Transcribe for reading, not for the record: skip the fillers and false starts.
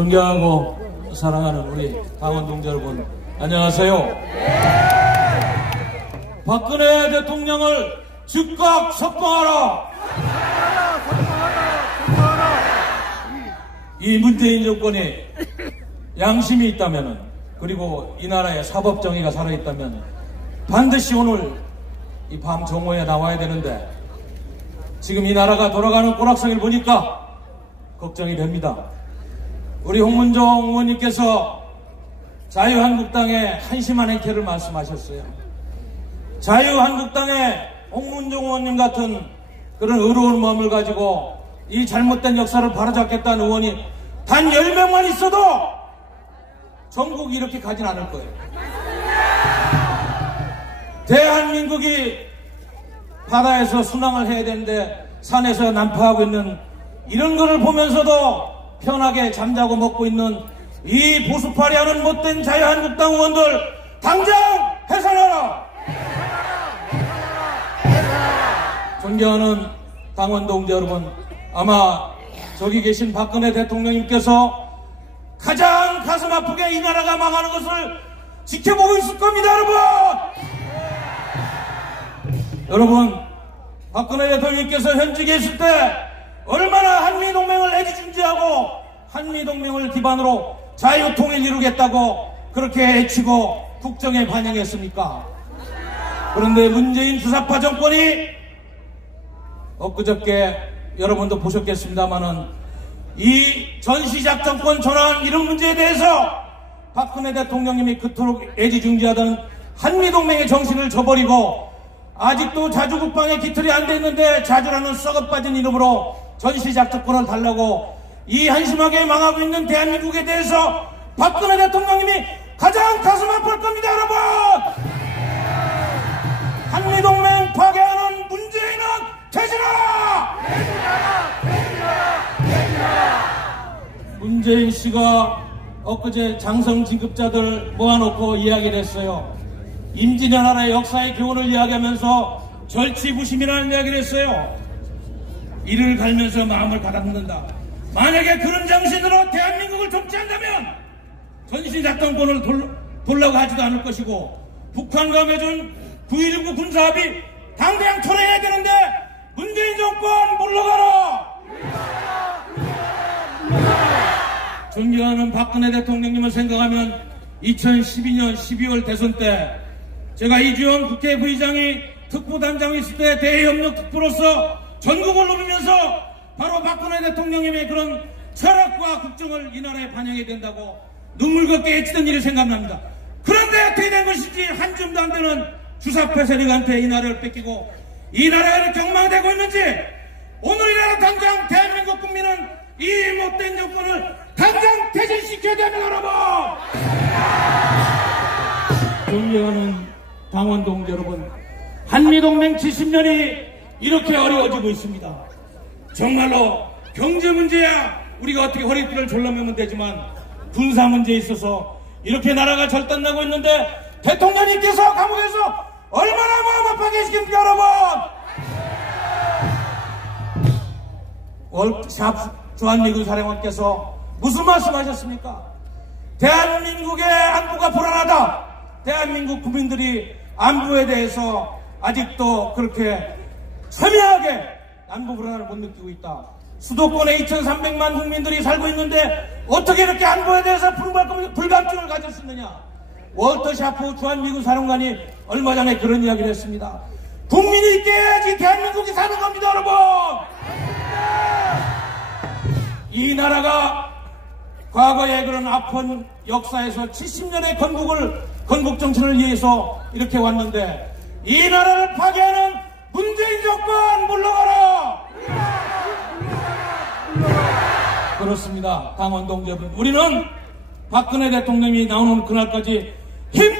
존경하고 사랑하는 우리 당원 동지 여러분, 안녕하세요. 박근혜 대통령을 즉각 석방하라. 이 문재인 정권이 양심이 있다면, 그리고 이 나라에 사법정의가 살아있다면 반드시 오늘 이 밤 정오에 나와야 되는데, 지금 이 나라가 돌아가는 꼬락서기를 보니까 걱정이 됩니다. 우리 홍문종 의원님께서 자유한국당의 한심한 행태를 말씀하셨어요. 자유한국당의 홍문종 의원님 같은 그런 의로운 마음을 가지고 이 잘못된 역사를 바로잡겠다는 의원이 단 10명만 있어도 전국이 이렇게 가진 않을 거예요. 대한민국이 바다에서 순항을 해야 되는데 산에서 난파하고 있는 이런 거를 보면서도 편하게 잠자고 먹고 있는 이 보수파리하는 못된 자유한국당 의원들 당장 해산하라! 존경하는 당원 동지 여러분, 아마 저기 계신 박근혜 대통령님께서 가장 가슴 아프게 이 나라가 망하는 것을 지켜보고 있을 겁니다, 여러분! 여러분, 박근혜 대통령님께서 현직에 있을 때 얼마나 한미동맹을 애지중지하고 한미동맹을 기반으로 자유통일 이루겠다고 그렇게 애치고 국정에 반영했습니까? 그런데 문재인 주사파 정권이 엊그저께 여러분도 보셨겠습니다마는 이 전시작전권 전환 이런 문제에 대해서 박근혜 대통령님이 그토록 애지중지하던 한미동맹의 정신을 저버리고 아직도 자주국방에 기틀이 안 됐는데 자주라는 썩어빠진 이름으로 전시작전권을 달라고 이 한심하게 망하고 있는 대한민국에 대해서 박근혜 대통령님이 가장 가슴 아플 겁니다, 여러분! 한미동맹 파괴하는 문재인은 퇴진하라! 문재인 씨가 엊그제 장성 진급자들 모아놓고 이야기를 했어요. 임진왜란 나라의 역사의 교훈을 이야기하면서 절치부심이라는 이야기를 했어요. 이를 갈면서 마음을 가다듬는다. 만약에 그런 정신으로 대한민국을 독재한다면 전시작전권을 돌라고 하지도 않을 것이고, 북한과 맺은 9.19 군사합의 당장 철회해야 되는데 문재인 정권 물러가라! 존경하는 박근혜 대통령님을 생각하면 2012년 12월 대선 때 제가 이주영 국회 부의장이 특보단장이 있을 때 대외협력특보로서 전국을 누비면서 바로 박근혜 대통령님의 그런 철학과 국정을 이 나라에 반영해야 된다고 눈물겹게 애치던 일이 생각납니다. 그런데 어떻게 된 것인지 한 줌도 안 되는 주사파 세력한테 이 나라를 뺏기고 이 나라가 이렇게 엉망되고 있는지, 오늘이라도 당장 대한민국 국민은 이 못된 정권을 당장 퇴진시켜야 됩니다, 여러분! 존경하는 당원 동지 여러분, 한미동맹 70년이 이렇게 어려워지고 있습니다. 정말로 경제 문제야 우리가 어떻게 허리띠를 졸라매면 되지만 군사 문제에 있어서 이렇게 나라가 절단나고 있는데 대통령님께서 감옥에서 얼마나 마음 아파게 시킵니까, 여러분! 월샵 주한미군 사령관께서 무슨 말씀하셨습니까? 대한민국의 안보가 불안하다. 대한민국 국민들이 안보에 대해서 아직도 그렇게 첨예하게 안보 불안을 못 느끼고 있다. 수도권에 2,300만 국민들이 살고 있는데 어떻게 이렇게 안보에 대해서 불감증을 가질 수 있느냐. 월터 샤프 주한미군 사령관이 얼마 전에 그런 이야기를 했습니다. 국민이 있게 해야지 대한민국이 사는 겁니다, 여러분! 이 나라가 과거의 그런 아픈 역사에서 70년의 건국 정신을 위해서 이렇게 왔는데 이 나라를 파괴하는 문재인 정권 물러가라! 그렇습니다. 당원 동지 여러분, 우리는 박근혜 대통령이 나오는 그날까지 힘